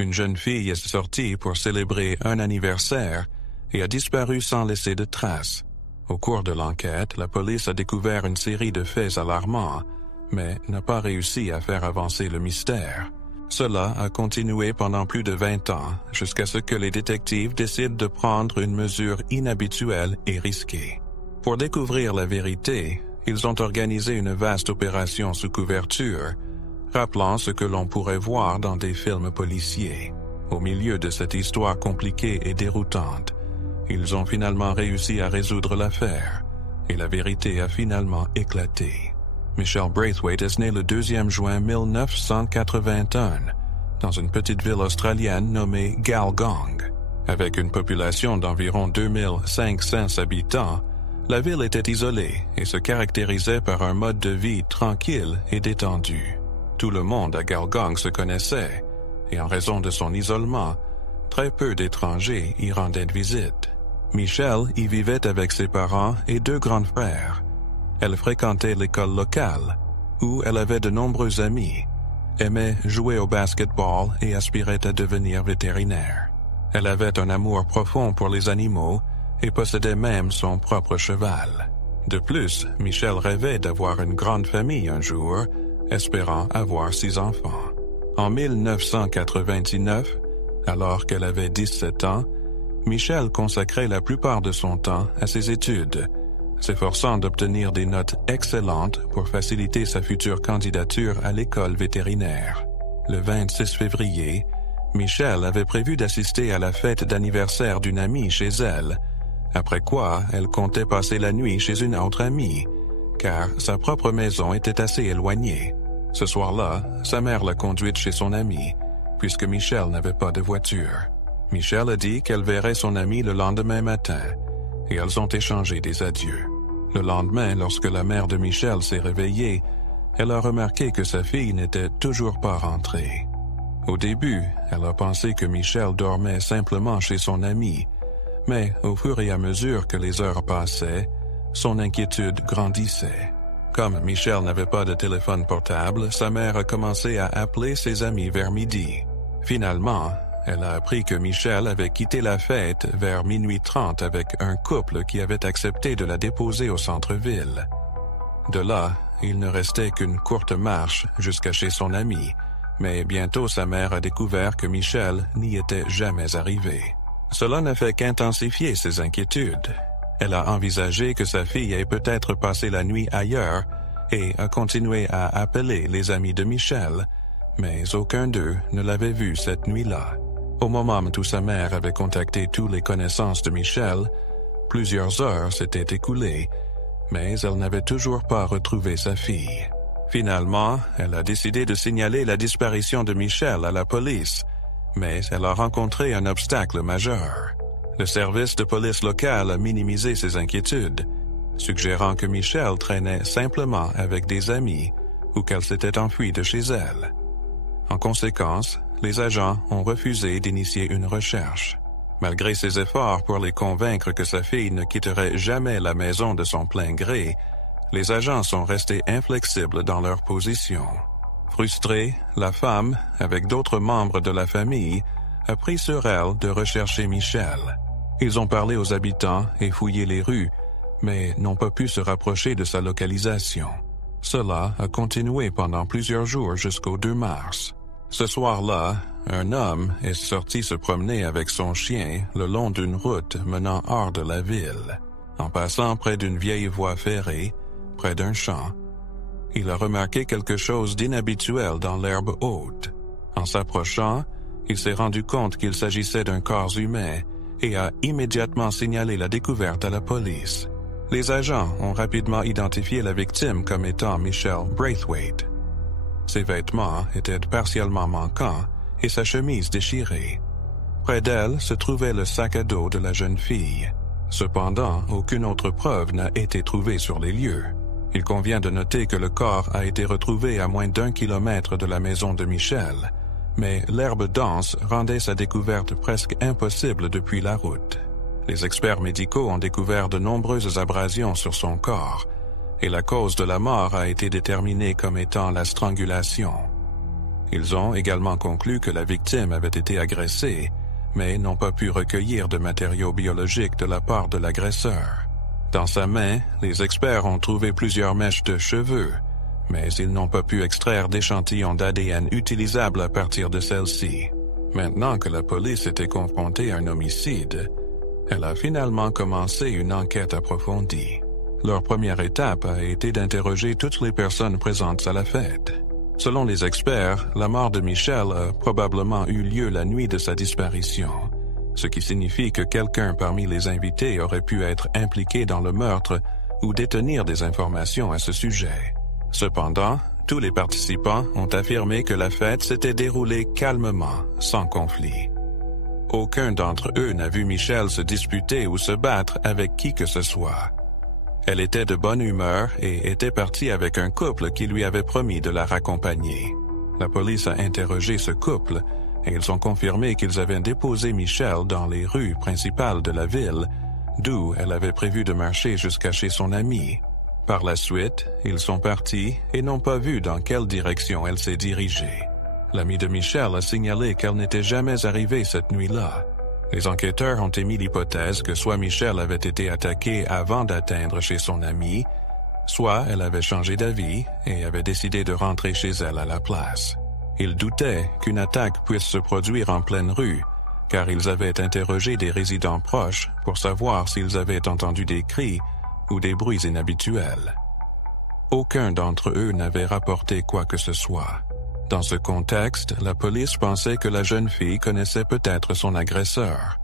Une jeune fille est sortie pour célébrer un anniversaire et a disparu sans laisser de traces. Au cours de l'enquête, la police a découvert une série de faits alarmants, mais n'a pas réussi à faire avancer le mystère. Cela a continué pendant plus de 20 ans, jusqu'à ce que les détectives décident de prendre une mesure inhabituelle et risquée. Pour découvrir la vérité, ils ont organisé une vaste opération sous couverture, rappelant ce que l'on pourrait voir dans des films policiers. Au milieu de cette histoire compliquée et déroutante, ils ont finalement réussi à résoudre l'affaire, et la vérité a finalement éclaté. Michelle Braithwaite est née le 2 juin 1981 dans une petite ville australienne nommée Galgong. Avec une population d'environ 2500 habitants, la ville était isolée et se caractérisait par un mode de vie tranquille et détendu. Tout le monde à Galgong se connaissait, et en raison de son isolement, très peu d'étrangers y rendaient visite. Michelle y vivait avec ses parents et 2 grands frères. Elle fréquentait l'école locale, où elle avait de nombreux amis, aimait jouer au basketball et aspirait à devenir vétérinaire. Elle avait un amour profond pour les animaux et possédait même son propre cheval. De plus, Michelle rêvait d'avoir une grande famille un jour, espérant avoir 6 enfants. En 1999, alors qu'elle avait 17 ans, Michelle consacrait la plupart de son temps à ses études, s'efforçant d'obtenir des notes excellentes pour faciliter sa future candidature à l'école vétérinaire. Le 26 février, Michelle avait prévu d'assister à la fête d'anniversaire d'une amie chez elle, après quoi elle comptait passer la nuit chez une autre amie, car sa propre maison était assez éloignée. Ce soir-là, sa mère l'a conduite chez son amie, puisque Michelle n'avait pas de voiture. Michelle a dit qu'elle verrait son amie le lendemain matin, et elles ont échangé des adieux. Le lendemain, lorsque la mère de Michelle s'est réveillée, elle a remarqué que sa fille n'était toujours pas rentrée. Au début, elle a pensé que Michelle dormait simplement chez son amie, mais au fur et à mesure que les heures passaient, son inquiétude grandissait. Comme Michelle n'avait pas de téléphone portable, sa mère a commencé à appeler ses amis vers midi. Finalement, elle a appris que Michelle avait quitté la fête vers 00h30 avec un couple qui avait accepté de la déposer au centre-ville. De là, il ne restait qu'une courte marche jusqu'à chez son amie, mais bientôt sa mère a découvert que Michelle n'y était jamais arrivée. Cela n'a fait qu'intensifier ses inquiétudes. Elle a envisagé que sa fille ait peut-être passé la nuit ailleurs et a continué à appeler les amis de Michelle, mais aucun d'eux ne l'avait vue cette nuit-là. Au moment où sa mère avait contacté toutes les connaissances de Michelle, plusieurs heures s'étaient écoulées, mais elle n'avait toujours pas retrouvé sa fille. Finalement, elle a décidé de signaler la disparition de Michelle à la police, mais elle a rencontré un obstacle majeur. Le service de police local a minimisé ses inquiétudes, suggérant que Michelle traînait simplement avec des amis ou qu'elle s'était enfuie de chez elle. En conséquence, les agents ont refusé d'initier une recherche. Malgré ses efforts pour les convaincre que sa fille ne quitterait jamais la maison de son plein gré, les agents sont restés inflexibles dans leur position. Frustrée, la femme, avec d'autres membres de la famille, a pris sur elle de rechercher Michelle. Ils ont parlé aux habitants et fouillé les rues, mais n'ont pas pu se rapprocher de sa localisation. Cela a continué pendant plusieurs jours jusqu'au 2 mars. Ce soir-là, un homme est sorti se promener avec son chien le long d'une route menant hors de la ville. En passant près d'une vieille voie ferrée, près d'un champ, il a remarqué quelque chose d'inhabituel dans l'herbe haute. En s'approchant, il s'est rendu compte qu'il s'agissait d'un corps humain et a immédiatement signalé la découverte à la police. Les agents ont rapidement identifié la victime comme étant Michelle Braithwaite. Ses vêtements étaient partiellement manquants et sa chemise déchirée. Près d'elle se trouvait le sac à dos de la jeune fille. Cependant, aucune autre preuve n'a été trouvée sur les lieux. Il convient de noter que le corps a été retrouvé à moins d'1 kilomètre de la maison de Michelle, mais l'herbe dense rendait sa découverte presque impossible depuis la route. Les experts médicaux ont découvert de nombreuses abrasions sur son corps, et la cause de la mort a été déterminée comme étant la strangulation. Ils ont également conclu que la victime avait été agressée, mais n'ont pas pu recueillir de matériaux biologiques de la part de l'agresseur. Dans sa main, les experts ont trouvé plusieurs mèches de cheveux, mais ils n'ont pas pu extraire d'échantillons d'ADN utilisables à partir de celles-ci. Maintenant que la police était confrontée à un homicide, elle a finalement commencé une enquête approfondie. Leur première étape a été d'interroger toutes les personnes présentes à la fête. Selon les experts, la mort de Michelle a probablement eu lieu la nuit de sa disparition, ce qui signifie que quelqu'un parmi les invités aurait pu être impliqué dans le meurtre ou détenir des informations à ce sujet. Cependant, tous les participants ont affirmé que la fête s'était déroulée calmement, sans conflit. Aucun d'entre eux n'a vu Michelle se disputer ou se battre avec qui que ce soit. Elle était de bonne humeur et était partie avec un couple qui lui avait promis de la raccompagner. La police a interrogé ce couple et ils ont confirmé qu'ils avaient déposé Michelle dans les rues principales de la ville, d'où elle avait prévu de marcher jusqu'à chez son ami. Par la suite, ils sont partis et n'ont pas vu dans quelle direction elle s'est dirigée. L'ami de Michelle a signalé qu'elle n'était jamais arrivée cette nuit-là. Les enquêteurs ont émis l'hypothèse que soit Michelle avait été attaquée avant d'atteindre chez son ami, soit elle avait changé d'avis et avait décidé de rentrer chez elle à la place. Ils doutaient qu'une attaque puisse se produire en pleine rue, car ils avaient interrogé des résidents proches pour savoir s'ils avaient entendu des cris ou des bruits inhabituels. Aucun d'entre eux n'avait rapporté quoi que ce soit. Dans ce contexte, la police pensait que la jeune fille connaissait peut-être son agresseur.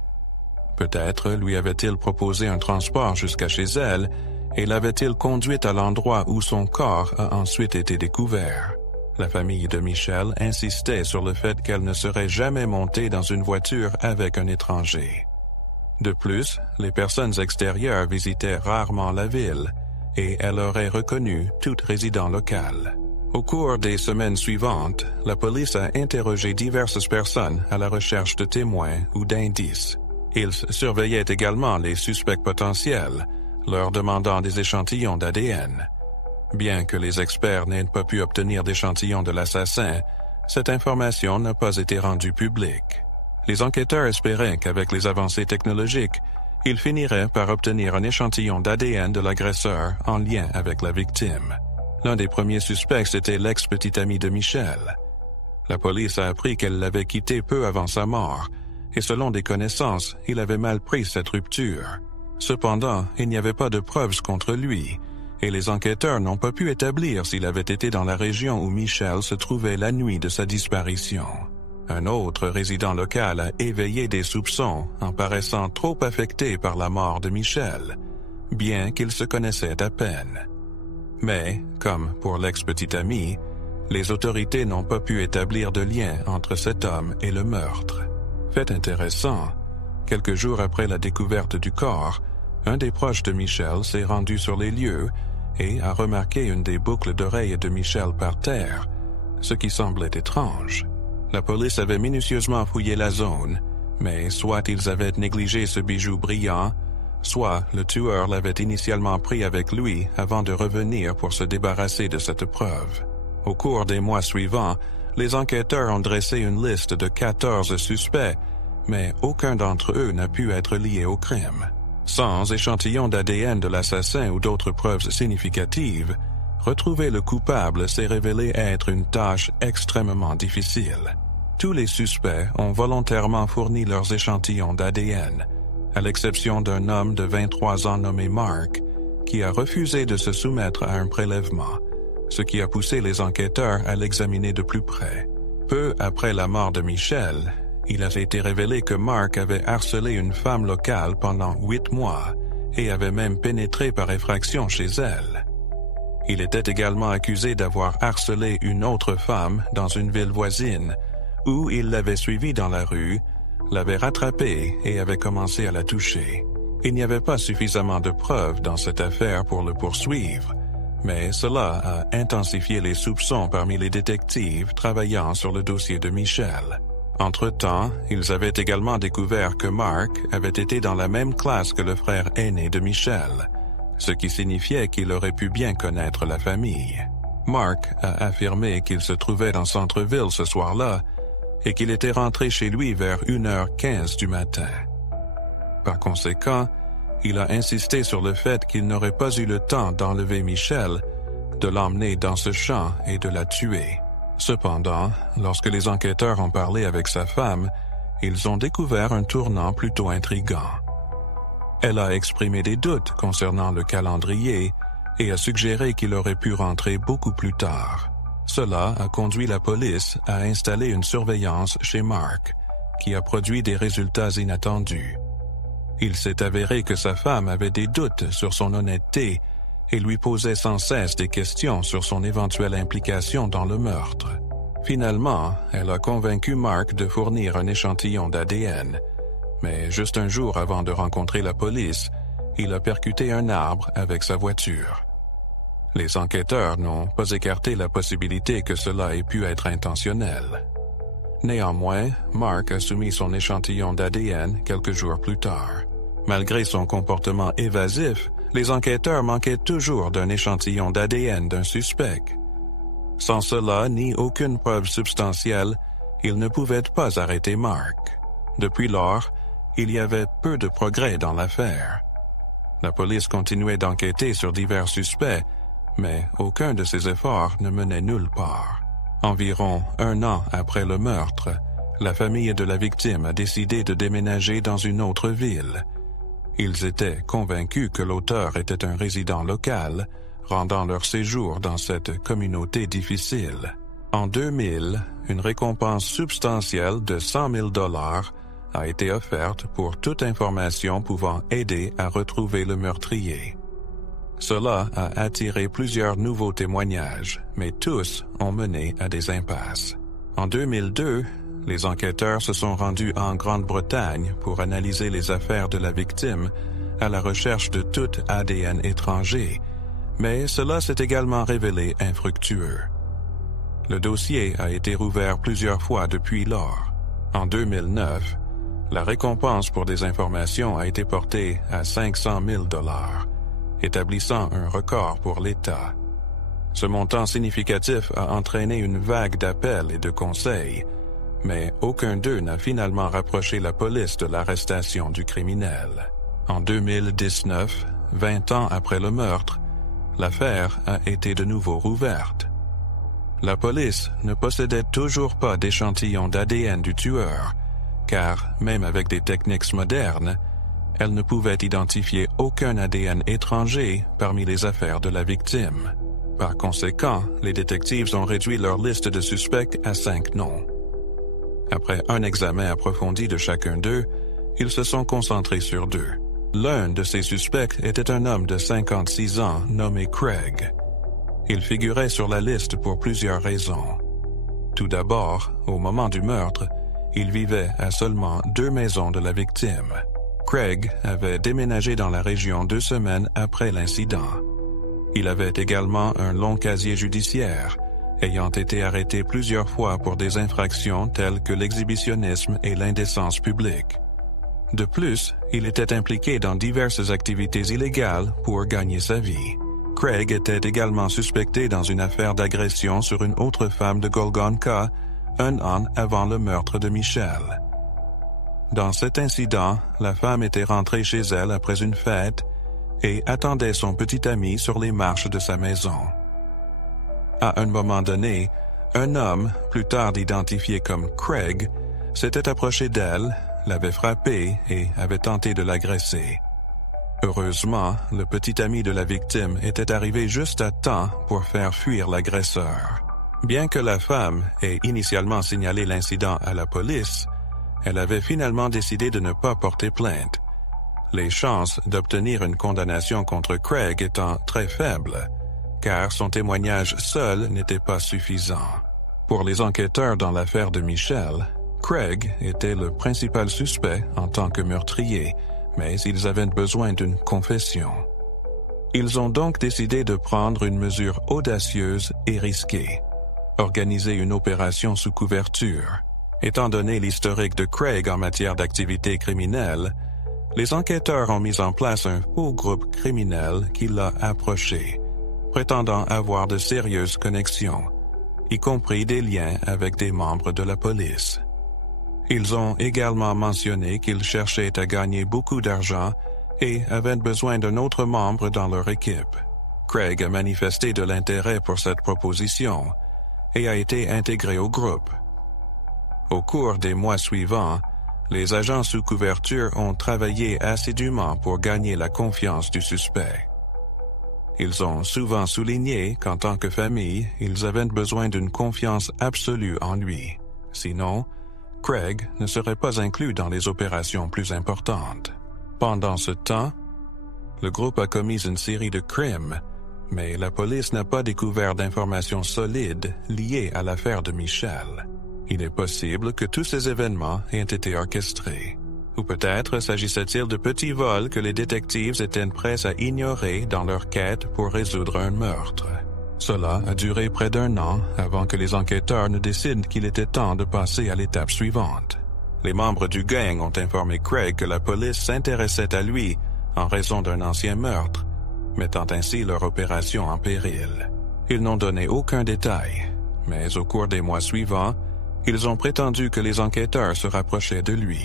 Peut-être lui avait-il proposé un transport jusqu'à chez elle et l'avait-il conduite à l'endroit où son corps a ensuite été découvert. La famille de Michelle insistait sur le fait qu'elle ne serait jamais montée dans une voiture avec un étranger. De plus, les personnes extérieures visitaient rarement la ville et elle aurait reconnu tout résident local. Au cours des semaines suivantes, la police a interrogé diverses personnes à la recherche de témoins ou d'indices. Ils surveillaient également les suspects potentiels, leur demandant des échantillons d'ADN. Bien que les experts n'aient pas pu obtenir d'échantillons de l'assassin, cette information n'a pas été rendue publique. Les enquêteurs espéraient qu'avec les avancées technologiques, ils finiraient par obtenir un échantillon d'ADN de l'agresseur en lien avec la victime. L'un des premiers suspects était l'ex-petite amie de Michelle. La police a appris qu'elle l'avait quitté peu avant sa mort, et selon des connaissances, il avait mal pris cette rupture. Cependant, il n'y avait pas de preuves contre lui, et les enquêteurs n'ont pas pu établir s'il avait été dans la région où Michelle se trouvait la nuit de sa disparition. Un autre résident local a éveillé des soupçons en paraissant trop affecté par la mort de Michelle, bien qu'ils se connaissaient à peine. Mais, comme pour l'ex-petite amie, les autorités n'ont pas pu établir de lien entre cet homme et le meurtre. Fait intéressant, quelques jours après la découverte du corps, un des proches de Michelle s'est rendu sur les lieux et a remarqué une des boucles d'oreilles de Michelle par terre, ce qui semblait étrange. La police avait minutieusement fouillé la zone, mais soit ils avaient négligé ce bijou brillant, soit le tueur l'avait initialement pris avec lui avant de revenir pour se débarrasser de cette preuve. Au cours des mois suivants, les enquêteurs ont dressé une liste de 14 suspects, mais aucun d'entre eux n'a pu être lié au crime. Sans échantillon d'ADN de l'assassin ou d'autres preuves significatives, retrouver le coupable s'est révélé être une tâche extrêmement difficile. Tous les suspects ont volontairement fourni leurs échantillons d'ADN, à l'exception d'un homme de 23 ans nommé Mark, qui a refusé de se soumettre à un prélèvement, ce qui a poussé les enquêteurs à l'examiner de plus près. Peu après la mort de Michelle, il a été révélé que Mark avait harcelé une femme locale pendant 8 mois et avait même pénétré par effraction chez elle. Il était également accusé d'avoir harcelé une autre femme dans une ville voisine, où il l'avait suivie dans la rue, l'avait rattrapée et avait commencé à la toucher. Il n'y avait pas suffisamment de preuves dans cette affaire pour le poursuivre, mais cela a intensifié les soupçons parmi les détectives travaillant sur le dossier de Michelle. Entre-temps, ils avaient également découvert que Mark avait été dans la même classe que le frère aîné de Michelle, ce qui signifiait qu'il aurait pu bien connaître la famille. Mark a affirmé qu'il se trouvait dans le centre-ville ce soir-là et qu'il était rentré chez lui vers 1h15 du matin. Par conséquent, il a insisté sur le fait qu'il n'aurait pas eu le temps d'enlever Michelle, de l'emmener dans ce champ et de la tuer. Cependant, lorsque les enquêteurs ont parlé avec sa femme, ils ont découvert un tournant plutôt intriguant. Elle a exprimé des doutes concernant le calendrier et a suggéré qu'il aurait pu rentrer beaucoup plus tard. Cela a conduit la police à installer une surveillance chez Mark, qui a produit des résultats inattendus. Il s'est avéré que sa femme avait des doutes sur son honnêteté et lui posait sans cesse des questions sur son éventuelle implication dans le meurtre. Finalement, elle a convaincu Mark de fournir un échantillon d'ADN, mais juste un jour avant de rencontrer la police, il a percuté un arbre avec sa voiture. Les enquêteurs n'ont pas écarté la possibilité que cela ait pu être intentionnel. Néanmoins, Mark a soumis son échantillon d'ADN quelques jours plus tard. Malgré son comportement évasif, les enquêteurs manquaient toujours d'un échantillon d'ADN d'un suspect. Sans cela ni aucune preuve substantielle, ils ne pouvaient pas arrêter Mark. Depuis lors, il y avait peu de progrès dans l'affaire. La police continuait d'enquêter sur divers suspects, mais aucun de ces efforts ne menait nulle part. Environ 1 an après le meurtre, la famille de la victime a décidé de déménager dans une autre ville. Ils étaient convaincus que l'auteur était un résident local, rendant leur séjour dans cette communauté difficile. En 2000, une récompense substantielle de 100 000 $ a été offerte pour toute information pouvant aider à retrouver le meurtrier. Cela a attiré plusieurs nouveaux témoignages, mais tous ont mené à des impasses. En 2002, les enquêteurs se sont rendus en Grande-Bretagne pour analyser les affaires de la victime à la recherche de tout ADN étranger, mais cela s'est également révélé infructueux. Le dossier a été rouvert plusieurs fois depuis lors. En 2009, la récompense pour des informations a été portée à 500 000 $, établissant un record pour l'État. Ce montant significatif a entraîné une vague d'appels et de conseils, mais aucun d'eux n'a finalement rapproché la police de l'arrestation du criminel. En 2019, 20 ans après le meurtre, l'affaire a été de nouveau rouverte. La police ne possédait toujours pas d'échantillon d'ADN du tueur, car même avec des techniques modernes, elle ne pouvait identifier aucun ADN étranger parmi les affaires de la victime. Par conséquent, les détectives ont réduit leur liste de suspects à 5 noms. Après un examen approfondi de chacun d'eux, ils se sont concentrés sur 2. L'un de ces suspects était un homme de 56 ans nommé Craig. Il figurait sur la liste pour plusieurs raisons. Tout d'abord, au moment du meurtre, il vivait à seulement 2 maisons de la victime. Craig avait déménagé dans la région 2 semaines après l'incident. Il avait également un long casier judiciaire, ayant été arrêté plusieurs fois pour des infractions telles que l'exhibitionnisme et l'indécence publique. De plus, il était impliqué dans diverses activités illégales pour gagner sa vie. Craig était également suspecté dans une affaire d'agression sur une autre femme de Golgotha 1 an avant le meurtre de Michelle. Dans cet incident, la femme était rentrée chez elle après une fête et attendait son petit ami sur les marches de sa maison. À un moment donné, un homme, plus tard identifié comme Craig, s'était approché d'elle, l'avait frappée et avait tenté de l'agresser. Heureusement, le petit ami de la victime était arrivé juste à temps pour faire fuir l'agresseur. Bien que la femme ait initialement signalé l'incident à la police, elle avait finalement décidé de ne pas porter plainte, les chances d'obtenir une condamnation contre Craig étant très faibles, car son témoignage seul n'était pas suffisant. Pour les enquêteurs dans l'affaire de Michelle, Craig était le principal suspect en tant que meurtrier, mais ils avaient besoin d'une confession. Ils ont donc décidé de prendre une mesure audacieuse et risquée, organiser une opération sous couverture. Étant donné l'historique de Craig en matière d'activité criminelle, les enquêteurs ont mis en place un faux groupe criminel qui l'a approché, prétendant avoir de sérieuses connexions, y compris des liens avec des membres de la police. Ils ont également mentionné qu'ils cherchaient à gagner beaucoup d'argent et avaient besoin d'un autre membre dans leur équipe. Craig a manifesté de l'intérêt pour cette proposition et a été intégré au groupe. Au cours des mois suivants, les agents sous couverture ont travaillé assidûment pour gagner la confiance du suspect. Ils ont souvent souligné qu'en tant que famille, ils avaient besoin d'une confiance absolue en lui. Sinon, Craig ne serait pas inclus dans les opérations plus importantes. Pendant ce temps, le groupe a commis une série de crimes, mais la police n'a pas découvert d'informations solides liées à l'affaire de Michel. Il est possible que tous ces événements aient été orchestrés. Ou peut-être s'agissait-il de petits vols que les détectives étaient prêts à ignorer dans leur quête pour résoudre un meurtre. Cela a duré près d'1 an avant que les enquêteurs ne décident qu'il était temps de passer à l'étape suivante. Les membres du gang ont informé Craig que la police s'intéressait à lui en raison d'un ancien meurtre, mettant ainsi leur opération en péril. Ils n'ont donné aucun détail, mais au cours des mois suivants, ils ont prétendu que les enquêteurs se rapprochaient de lui.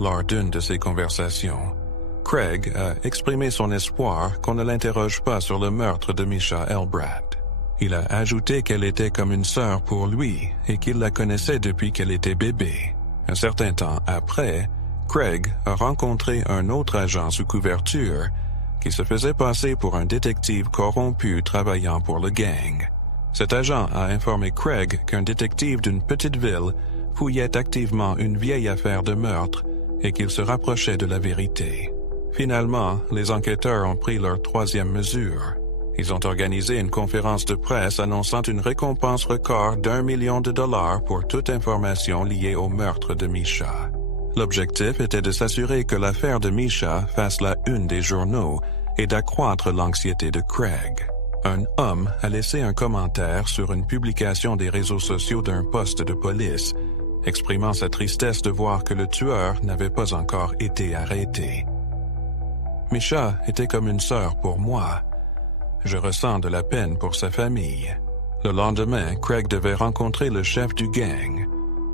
Lors d'une de ces conversations, Craig a exprimé son espoir qu'on ne l'interroge pas sur le meurtre de Misha Elbrad. Il a ajouté qu'elle était comme une sœur pour lui et qu'il la connaissait depuis qu'elle était bébé. Un certain temps après, Craig a rencontré un autre agent sous couverture qui se faisait passer pour un détective corrompu travaillant pour le gang. Cet agent a informé Craig qu'un détective d'une petite ville fouillait activement une vieille affaire de meurtre et qu'il se rapprochait de la vérité. Finalement, les enquêteurs ont pris leur 3e mesure. Ils ont organisé une conférence de presse annonçant une récompense record d'$1 million pour toute information liée au meurtre de Misha. L'objectif était de s'assurer que l'affaire de Misha fasse la une des journaux et d'accroître l'anxiété de Craig. Un homme a laissé un commentaire sur une publication des réseaux sociaux d'un poste de police, exprimant sa tristesse de voir que le tueur n'avait pas encore été arrêté. Misha était comme une sœur pour moi. Je ressens de la peine pour sa famille. Le lendemain, Craig devait rencontrer le chef du gang,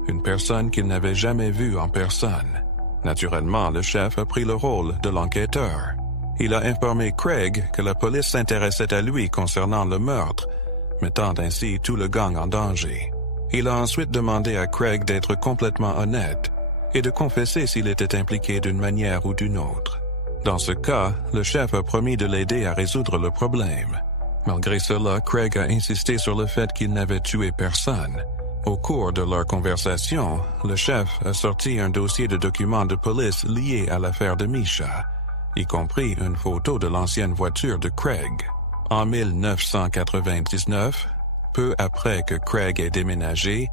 une personne qu'il n'avait jamais vue en personne. Naturellement, le chef a pris le rôle de l'enquêteur. Il a informé Craig que la police s'intéressait à lui concernant le meurtre, mettant ainsi tout le gang en danger. Il a ensuite demandé à Craig d'être complètement honnête et de confesser s'il était impliqué d'une manière ou d'une autre. Dans ce cas, le chef a promis de l'aider à résoudre le problème. Malgré cela, Craig a insisté sur le fait qu'il n'avait tué personne. Au cours de leur conversation, le chef a sorti un dossier de documents de police liés à l'affaire de Misha, y compris une photo de l'ancienne voiture de Craig. En 1999, peu après que Craig ait déménagé,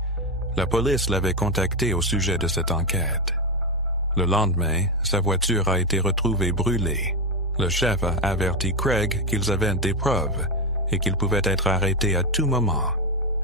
la police l'avait contacté au sujet de cette enquête. Le lendemain, sa voiture a été retrouvée brûlée. Le chef a averti Craig qu'ils avaient des preuves et qu'ils pouvaient être arrêtés à tout moment.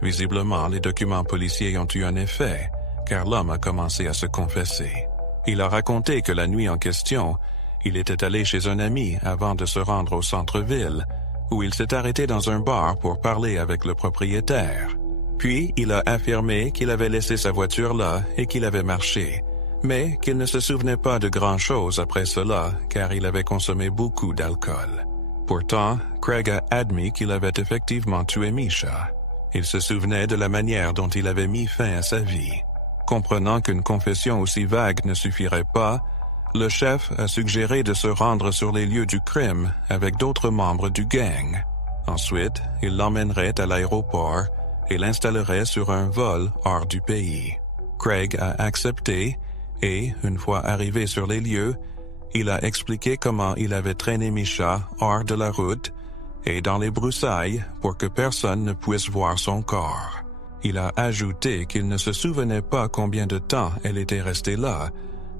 Visiblement, les documents policiers ont eu un effet, car l'homme a commencé à se confesser. Il a raconté que la nuit en question, il était allé chez un ami avant de se rendre au centre-ville, où il s'est arrêté dans un bar pour parler avec le propriétaire. Puis, il a affirmé qu'il avait laissé sa voiture là et qu'il avait marché, mais qu'il ne se souvenait pas de grand-chose après cela, car il avait consommé beaucoup d'alcool. Pourtant, Craig a admis qu'il avait effectivement tué Misha. Il se souvenait de la manière dont il avait mis fin à sa vie. Comprenant qu'une confession aussi vague ne suffirait pas, le chef a suggéré de se rendre sur les lieux du crime avec d'autres membres du gang. Ensuite, il l'emmènerait à l'aéroport et l'installerait sur un vol hors du pays. Craig a accepté et, une fois arrivé sur les lieux, il a expliqué comment il avait traîné Misha hors de la route et dans les broussailles pour que personne ne puisse voir son corps. Il a ajouté qu'il ne se souvenait pas combien de temps elle était restée là,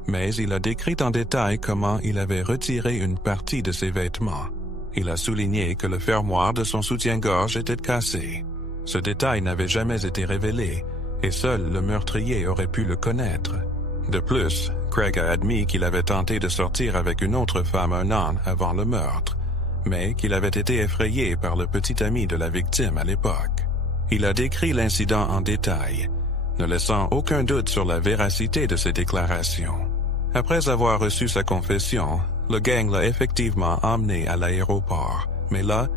mais il a décrit en détail comment il avait retiré une partie de ses vêtements. Il a souligné que le fermoir de son soutien-gorge était cassé. Ce détail n'avait jamais été révélé, et seul le meurtrier aurait pu le connaître. De plus, Craig a admis qu'il avait tenté de sortir avec une autre femme 1 an avant le meurtre, mais qu'il avait été effrayé par le petit ami de la victime à l'époque. Il a décrit l'incident en détail, ne laissant aucun doute sur la véracité de ses déclarations. Après avoir reçu sa confession, le gang l'a effectivement emmené à l'aéroport, mais là,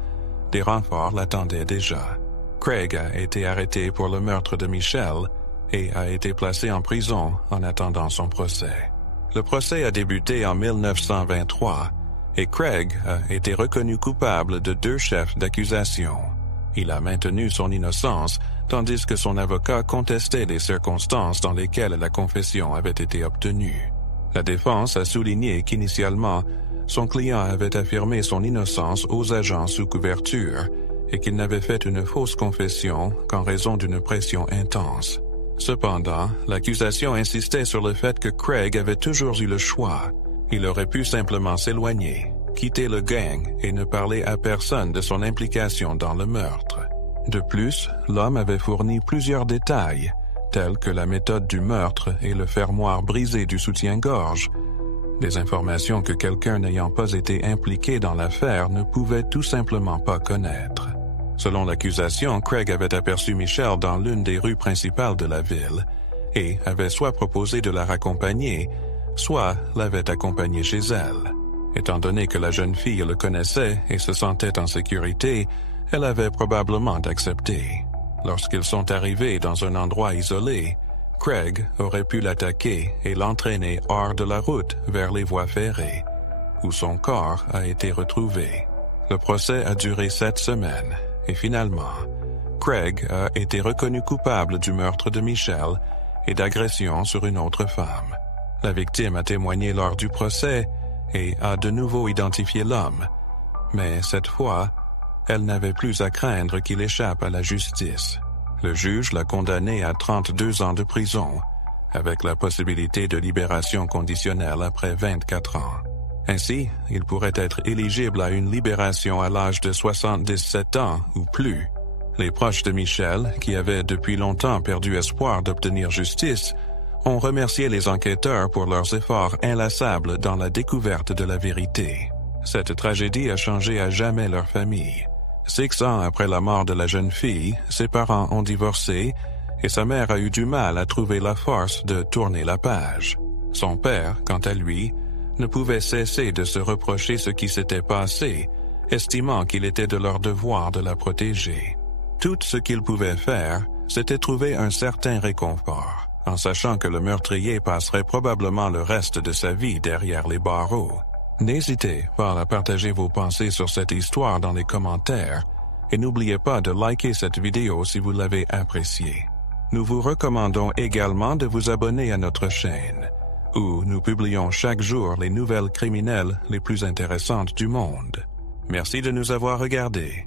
des renforts l'attendaient déjà. Craig a été arrêté pour le meurtre de Michelle et a été placé en prison en attendant son procès. Le procès a débuté en 1923 et Craig a été reconnu coupable de 2 chefs d'accusation. Il a maintenu son innocence, tandis que son avocat contestait les circonstances dans lesquelles la confession avait été obtenue. La défense a souligné qu'initialement, son client avait affirmé son innocence aux agents sous couverture et qu'il n'avait fait une fausse confession qu'en raison d'une pression intense. Cependant, l'accusation insistait sur le fait que Craig avait toujours eu le choix. Il aurait pu simplement s'éloigner, quitter le gang et ne parler à personne de son implication dans le meurtre. De plus, l'homme avait fourni plusieurs détails, tels que la méthode du meurtre et le fermoir brisé du soutien-gorge, des informations que quelqu'un n'ayant pas été impliqué dans l'affaire ne pouvait tout simplement pas connaître. Selon l'accusation, Craig avait aperçu Michelle dans l'une des rues principales de la ville et avait soit proposé de la raccompagner, soit l'avait accompagnée chez elle. Étant donné que la jeune fille le connaissait et se sentait en sécurité, elle avait probablement accepté. Lorsqu'ils sont arrivés dans un endroit isolé, Craig aurait pu l'attaquer et l'entraîner hors de la route vers les voies ferrées, où son corps a été retrouvé. Le procès a duré 7 semaines et finalement, Craig a été reconnu coupable du meurtre de Michelle et d'agression sur une autre femme. La victime a témoigné lors du procès et a de nouveau identifié l'homme, mais cette fois, elle n'avait plus à craindre qu'il échappe à la justice. Le juge l'a condamné à 32 ans de prison, avec la possibilité de libération conditionnelle après 24 ans. Ainsi, il pourrait être éligible à une libération à l'âge de 77 ans ou plus. Les proches de Michelle, qui avaient depuis longtemps perdu espoir d'obtenir justice, ont remercié les enquêteurs pour leurs efforts inlassables dans la découverte de la vérité. Cette tragédie a changé à jamais leur famille. 6 ans après la mort de la jeune fille, ses parents ont divorcé et sa mère a eu du mal à trouver la force de tourner la page. Son père, quant à lui, ne pouvait cesser de se reprocher ce qui s'était passé, estimant qu'il était de leur devoir de la protéger. Tout ce qu'il pouvait faire, c'était trouver un certain réconfort, en sachant que le meurtrier passerait probablement le reste de sa vie derrière les barreaux. N'hésitez pas à partager vos pensées sur cette histoire dans les commentaires et n'oubliez pas de liker cette vidéo si vous l'avez appréciée. Nous vous recommandons également de vous abonner à notre chaîne, où nous publions chaque jour les nouvelles criminelles les plus intéressantes du monde. Merci de nous avoir regardés.